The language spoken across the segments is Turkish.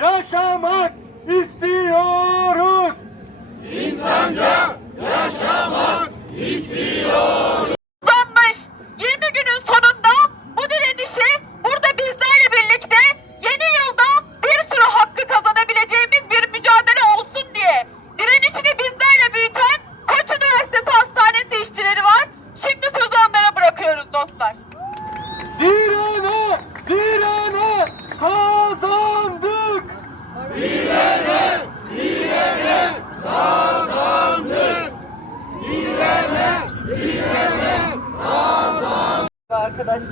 yaşamak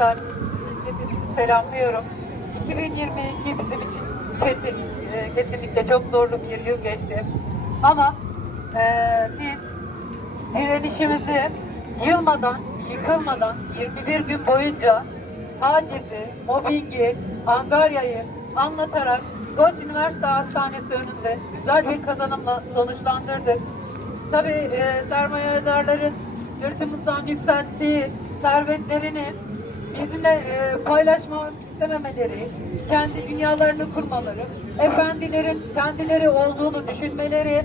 Arkadaşlar selamlıyorum. 2022 bizim için kesin, e, kesinlikle çok zorlu bir yıl geçti. Ama e, biz direnişimizi yılmadan, yıkılmadan 21 gün boyunca tacizi, mobbingi, angaryayı anlatarak Koç Üniversite Hastanesi önünde güzel bir kazanımla sonuçlandırdık. Tabii e, sermayedarların sırtımızdan yükselttiği servetlerini bizimle e, paylaşmak istememeleri, kendi dünyalarını kurmaları, efendilerin kendileri olduğunu düşünmeleri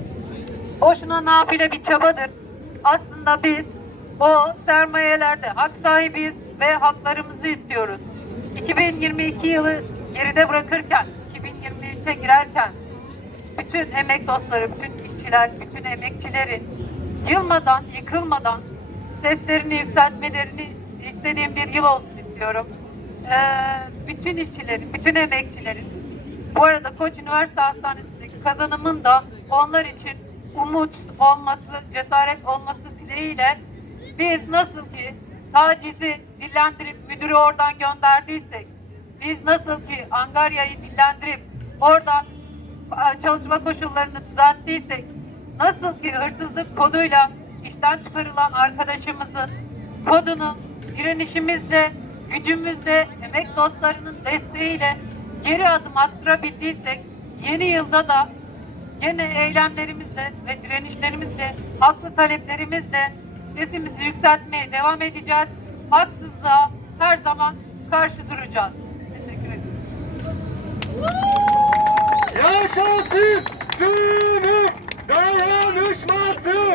boşuna nafile bir çabadır. Aslında biz o sermayelerde hak sahibiyiz ve haklarımızı istiyoruz. 2022 yılı geride bırakırken, 2023'e girerken bütün emek dostları, bütün işçiler, bütün emekçilerin yılmadan, yıkılmadan seslerini yükseltmelerini istediğim bir yıl olsun istiyorum. Ee, bütün işçilerin, bütün emekçilerin, bu arada Koç Üniversite Hastanesi'ndeki kazanımın da onlar için umut olması, cesaret olması dileğiyle biz nasıl ki tacizi dillendirip müdürü oradan gönderdiysek, biz nasıl ki Angarya'yı dillendirip oradan e, çalışma koşullarını düzelttiysek, nasıl ki hırsızlık koduyla işten çıkarılan arkadaşımızın kodunu direnişimizle, gücümüzle, emek dostlarının desteğiyle geri adım attırabildiysek, yeni yılda da gene eylemlerimizle ve direnişlerimizle, haklı taleplerimizle sesimizi yükseltmeye devam edeceğiz. Haksızlığa her zaman karşı duracağız. Teşekkür ederim. Yaşasın sınıf dayanışması.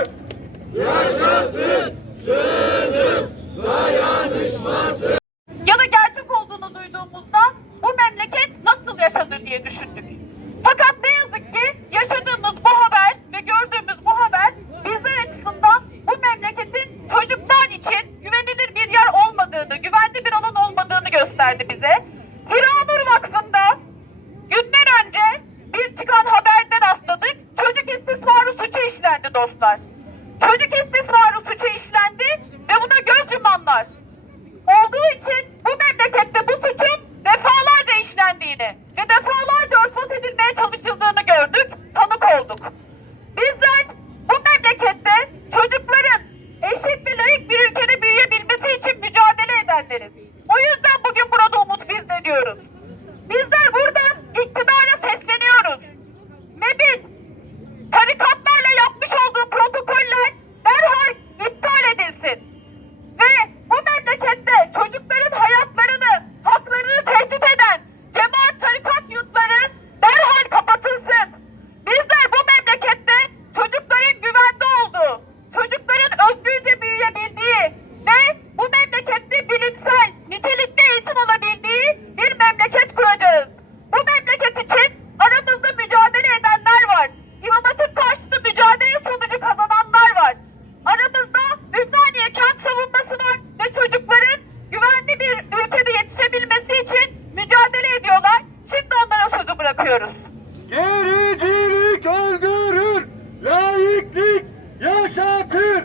ya da gerçek olduğunu duyduğumuzda bu memleket yaşanır diye düşündük. Fakat ne yazık ki yaşadığımız bu haber ve gördüğümüz bu haber bizler açısından bu memleketin çocuklar için güvenilir bir yer olmadığını, güvenli bir alan olmadığını gösterdi bize. Hiranur Vakfı'nda günler önce bir çıkan haberden rastladık. Çocuk istismarı suçu işlendi dostlar. Çocuk istismarı suçu işlendi ve buna göz yumanlar olduğu için bu memlekette bu suçun defalarca işlendiğini ve defalarca örtbas edilmeye çalışıldığını gördük, tanık olduk. Bizler bu memlekette çocukların eşit ve layık bir ülkede büyüyebilmesi için mücadele edenleriz. O yüzden bugün burada umut biz de diyoruz. Bizler buradan iktidara sesleniyoruz. bırakıyoruz. Gericilik öldürür, laiklik yaşatır.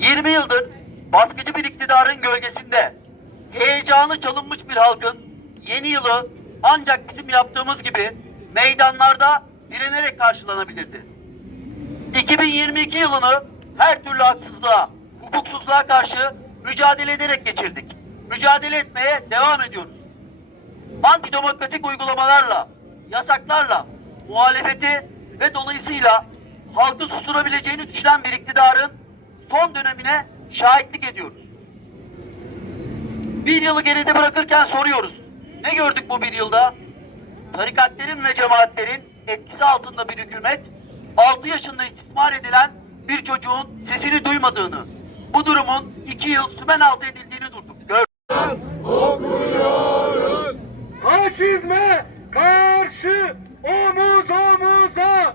20 yıldır baskıcı bir gölgesinde heyecanı çalınmış bir halkın yeni yılı ancak bizim yaptığımız gibi meydanlarda direnerek karşılanabilirdi. 2022 yılını her türlü haksızlığa, hukuksuzluğa karşı mücadele ederek geçirdik. Mücadele etmeye devam ediyoruz. Antidemokratik uygulamalarla, yasaklarla, muhalefeti ve dolayısıyla halkı susturabileceğini düşünen bir iktidarın son dönemine şahitlik ediyoruz. Bir yılı geride bırakırken soruyoruz. Ne gördük bu bir yılda? Tarikatlerin ve cemaatlerin etkisi altında bir hükümet, 6 yaşında istismar edilen bir çocuğun sesini duymadığını, bu durumun 2 yıl sümen altı edildiğini durduk. Gördük. Faşizme karşı omuz omuza.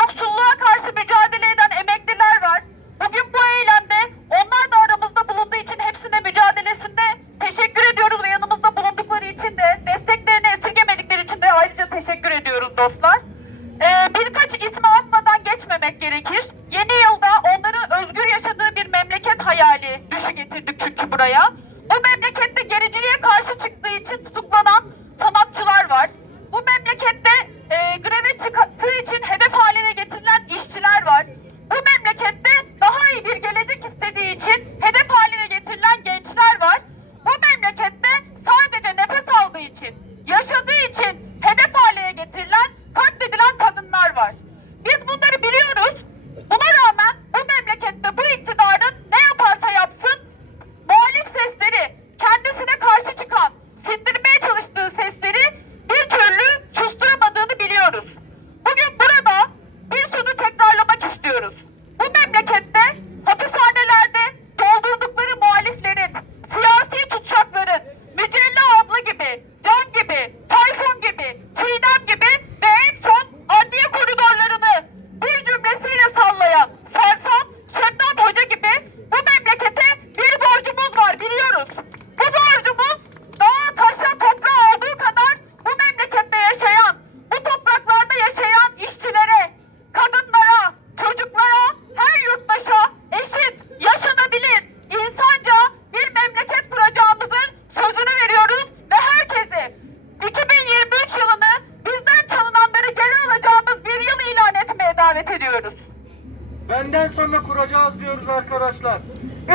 Yoksulluğa karşı mücadele eden emekliler var. Bugün bu eylemde onlar da aramızda bulunduğu için hepsine mücadelesinde teşekkür ediyoruz ve yanımızda bulundukları için de desteklerini esirgemedikleri için de ayrıca teşekkür ediyoruz dostlar. Ee, birkaç ismi atmadan geçmemek gerekir. Yeni yılda onların özgür yaşadığı bir memleket hayali düşü getirdik çünkü buraya. Bu memlekette gericiliğe karşı çıktığı için tutuklanan sanatçılar var. Bu memlekette e, greve çıktığı için hedef haline getirilen işçiler var. Bu memlekette daha iyi bir gelecek istediği için hedef haline getirilen gençler var. Bu memlekette sadece nefes aldığı için, yaşadığı için hedef haline getirilen, katledilen kadınlar var. Biz bunları biliyoruz. Buna rağmen bu memlekette bu iktidarın ne yaparsa yapsın muhalif sesleri, kendisine karşı çıkan, sindirmeye çalıştığı sesleri bir türlü susturamadığını biliyoruz. Bugün burada bir sözü tekrarlamak istiyoruz. Bu memlekette hapishanelerde doldurdukları muhaliflerin, siyasi tutsakların, Mücella abla gibi, Can gibi, Tayfun gibi, Çiğdem gibi ve en son adliye koridorlarını bir cümlesiyle sallayan Sersam, Şebnem Hoca gibi bu memlekete bir borcumuz var biliyoruz. Bu borcumuz dağa taşa toprağa olduğu kadar bu memlekette yaşayan, bu topraklarda yaşayan işçilere, kadınlara, çocuklara, her yurttaşa eşit, yaşanabilir, insanca bir memleket kuracağımızın sözünü veriyoruz ve herkesi 2023 yılını bizden çalınanları geri alacağımız bir yıl ilan etmeye davet ediyoruz. Benden sonra kuracağız diyoruz arkadaşlar.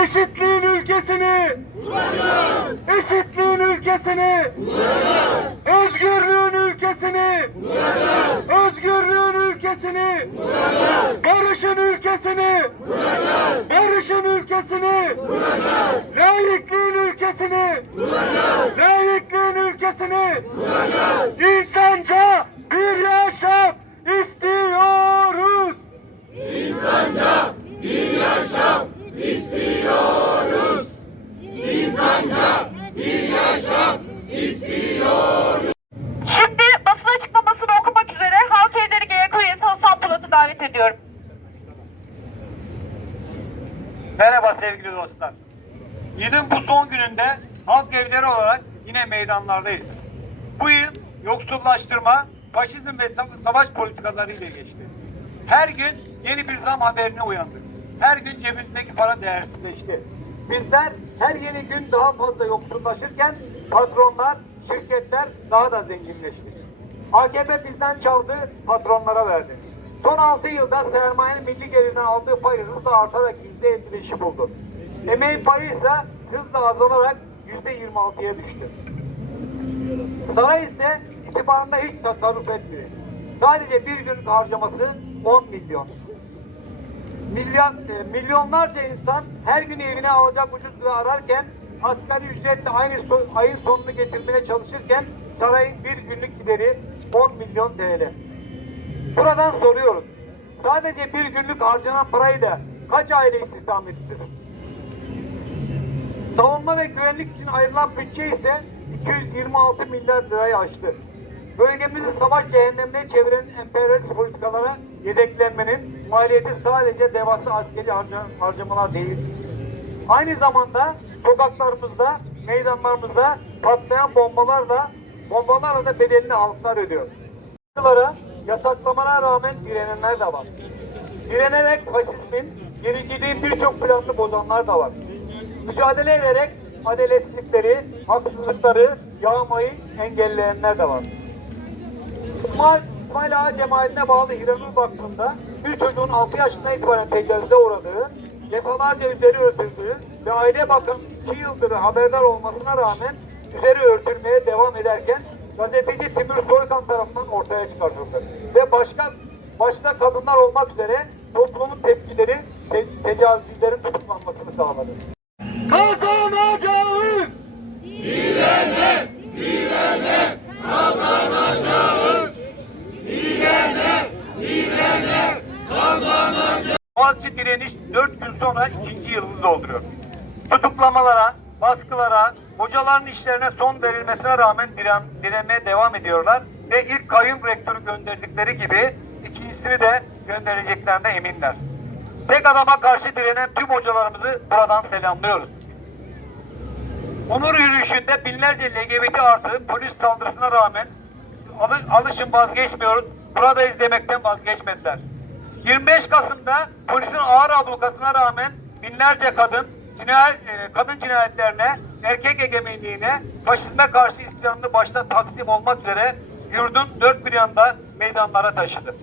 Eşitliğin ülkesini kuracağız. Eşitliğin ülkesini kuracağız. Özgürlüğün ülkesini kuracağız. Özgürlüğün ülkesini kuracağız. Barışın ülkesini kuracağız. Barışın ülkesini kuracağız. Layıklığın ülkesini kuracağız. Layıklığın ülkesini kuracağız. İnsanca bir yaşam istiyoruz. Şimdi basın açıklamasını okumak üzere Halk Evleri GYK üyesi Hasan Polat'ı davet ediyorum. Merhaba sevgili dostlar. Yılın bu son gününde halk evleri olarak yine meydanlardayız. Bu yıl yoksullaştırma, faşizm ve sa- savaş politikaları ile geçti. Her gün yeni bir zam haberine uyandık. Her gün cebimizdeki para değersizleşti. Bizler her yeni gün daha fazla yoksullaşırken patronlar, şirketler daha da zenginleşti. AKP bizden çaldı, patronlara verdi. Son 6 yılda sermayenin milli gelirinden aldığı pay hızla artarak %55'i buldu. Emeğin payı ise hızla azalarak %26'ya düştü. Saray ise itibarında hiç tasarruf etmiyor. Sadece bir günlük harcaması 10 milyon. Milyon, e, milyonlarca insan her gün evine alacak ucuz ararken asgari ücretle aynı so- ayın sonunu getirmeye çalışırken sarayın bir günlük gideri 10 milyon TL. Buradan soruyoruz. Sadece bir günlük harcanan parayla kaç aile istihdam edilir? Savunma ve güvenlik için ayrılan bütçe ise 226 milyar lirayı aştı. bölgemizi savaş cehennemine çeviren emperyalist politikalara yedeklenmenin maliyeti sadece devasa askeri harca- harcamalar değil. Aynı zamanda sokaklarımızda, meydanlarımızda patlayan bombalarla, bombalarla da bedelini halklar ödüyor. Yasaklamalara, Yasaklamana rağmen direnenler de var. Direnerek faşizmin, gericiliğin birçok planını bozanlar da var. Mücadele ederek adaletsizlikleri, haksızlıkları yağmayı engelleyenler de var. İsmail, İsmail Ağa cemaatine bağlı Hiranur Vakfı'nda bir çocuğun 6 yaşından itibaren tecavüze uğradığı, defalarca üzeri örtüldüğü ve Aile Bakanı 2 yıldır haberdar olmasına rağmen üzeri örtülmeye devam ederken gazeteci Timur Soykan tarafından ortaya çıkartıldı. Ve başka başta kadınlar olmak üzere toplumun tepkileri te tecavüzcülerin tutuklanmasını sağladı. Kazanacağız. Boğaziçi direniş 4 gün sonra ikinci yılını dolduruyor. Tutuklamalara, baskılara, hocaların işlerine son verilmesine rağmen diren, direnmeye devam ediyorlar ve ilk kayyum rektörü gönderdikleri gibi ikincisini de göndereceklerine eminler. Tek adama karşı direnen tüm hocalarımızı buradan selamlıyoruz. Onur yürüyüşünde binlerce LGBT artı polis saldırısına rağmen alı- alışın vazgeçmiyoruz. Buradayız demekten vazgeçmediler. 25 Kasım'da polisin ağır ablukasına rağmen binlerce kadın cinayet, e, kadın cinayetlerine, erkek egemenliğine, faşizme karşı isyanını başta Taksim olmak üzere yurdun dört bir yanında meydanlara taşıdı.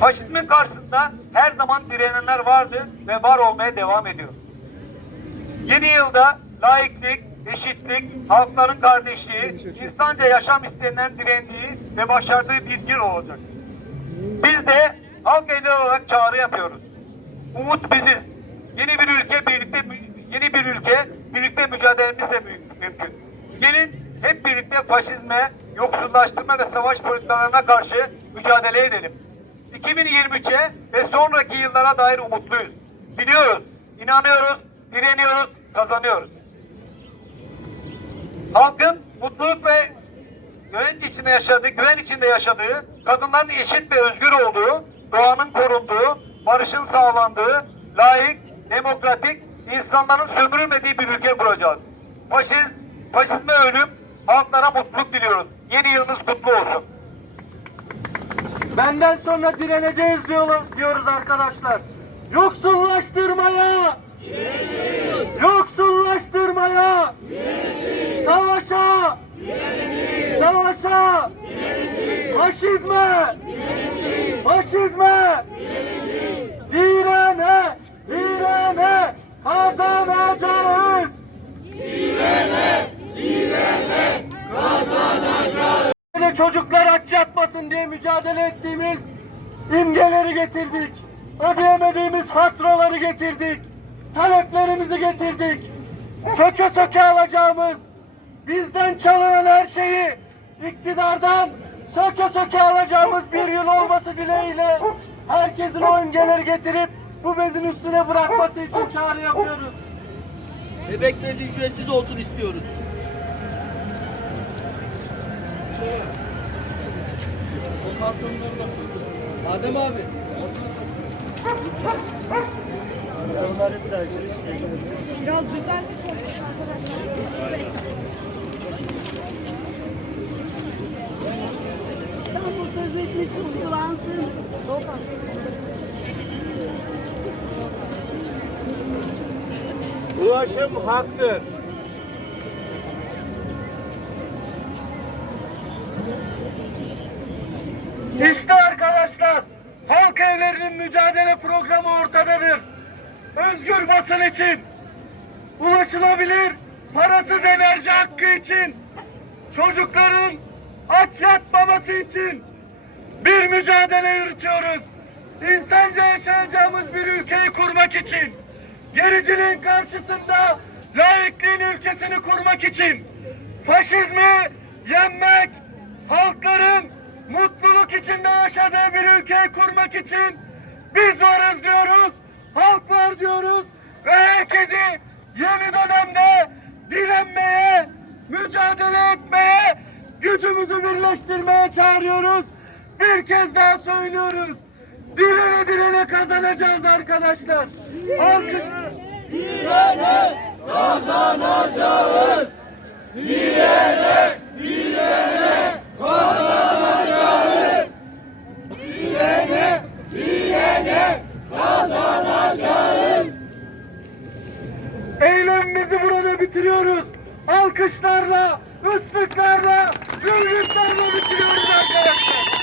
Faşizmin karşısında her zaman direnenler vardı ve var olmaya devam ediyor. Yeni yılda laiklik, eşitlik, halkların kardeşliği, insanca yaşam isteyenlerin direndiği ve başardığı bir yıl olacak. Biz de halk evleri olarak çağrı yapıyoruz. Umut biziz. Yeni bir ülke birlikte yeni bir ülke birlikte mücadelemizle mü- mümkün. Gelin hep birlikte faşizme, yoksullaştırma ve savaş politikalarına karşı mücadele edelim. 2023'e ve sonraki yıllara dair umutluyuz. Biliyoruz, inanıyoruz, direniyoruz, kazanıyoruz. Halkın mutluluk ve güvenç içinde yaşadığı, güven içinde yaşadığı, kadınların eşit ve özgür olduğu, doğanın korunduğu, barışın sağlandığı, layık, demokratik, insanların sömürülmediği bir ülke kuracağız. Faşiz, faşizme ölüm, halklara mutluluk diliyoruz. Yeni yılınız kutlu olsun. Benden sonra direneceğiz diyorlar, diyoruz arkadaşlar. Yoksullaştırmaya. Yoksullaştırmaya. Savaşa. Savaşa. Faşizme. Faşizme. Direne. Direne. Kazanacağız. Ve çocuklar aç yatmasın diye mücadele ettiğimiz imgeleri getirdik. Ödeyemediğimiz faturaları getirdik. Taleplerimizi getirdik. Söke söke alacağımız, bizden çalınan her şeyi iktidardan söke söke alacağımız bir yıl olması dileğiyle herkesin o imgeleri getirip bu bezin üstüne bırakması için çağrı yapıyoruz. Bebek bezi ücretsiz olsun istiyoruz. Adem abi. İstanbul Sözleşmesi uygulansın. Ulaşım haktır. İşte arkadaşlar, halk evlerinin mücadele programı ortadadır. Özgür basın için, ulaşılabilir parasız enerji hakkı için, çocukların aç yatmaması için bir mücadele yürütüyoruz. İnsanca yaşayacağımız bir ülkeyi kurmak için, gericiliğin karşısında laikliğin ülkesini kurmak için, faşizmi yenmek, halkların mutluluk içinde yaşadığı bir ülkeyi kurmak için biz varız diyoruz, halk var diyoruz ve herkesi yeni dönemde direnmeye, mücadele etmeye gücümüzü birleştirmeye çağırıyoruz. Bir kez daha söylüyoruz. Direne direne kazanacağız arkadaşlar. Alkış. Direne kazanacağız. Direne direne kazanacağız. Direne direne kazanacağız. Eylemimizi burada bitiriyoruz. Alkışlarla, ıslıklarla, gülgütlerle bitiriyoruz arkadaşlar.